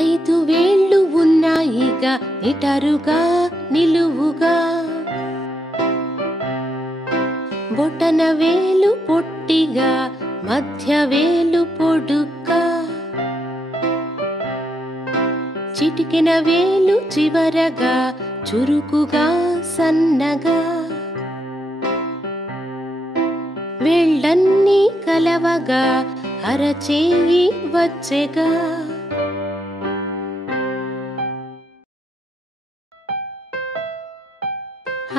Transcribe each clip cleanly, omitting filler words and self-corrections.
ఐదు వేళ్ళు ఉన్నాయిగా నిటరుగా నిలువుగా, బొటన వేలు పొట్టిగా మధ్య వేలు పొడుగ్గా, చిటికెన వేలు చివరగా చురుకుగా సన్నగా, వేళ్ళన్నీ కలవగా అరచేయి వచ్చెగా.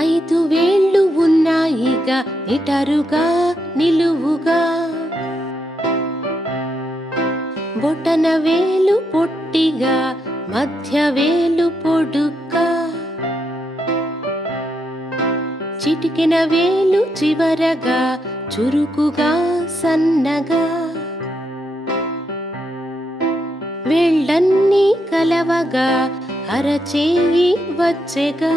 ఐదు వేళ్ళు ఉన్నాయిగా నిటరుగా నిలువుగా, బొటన వేలు పొట్టిగా మధ్య వేలు పొడుగ్గా, చిటికెన వేలు చివరగా చురుకుగా సన్నగా, వేళ్ళన్నీ కలవగా అరచేయి వచ్చెగా.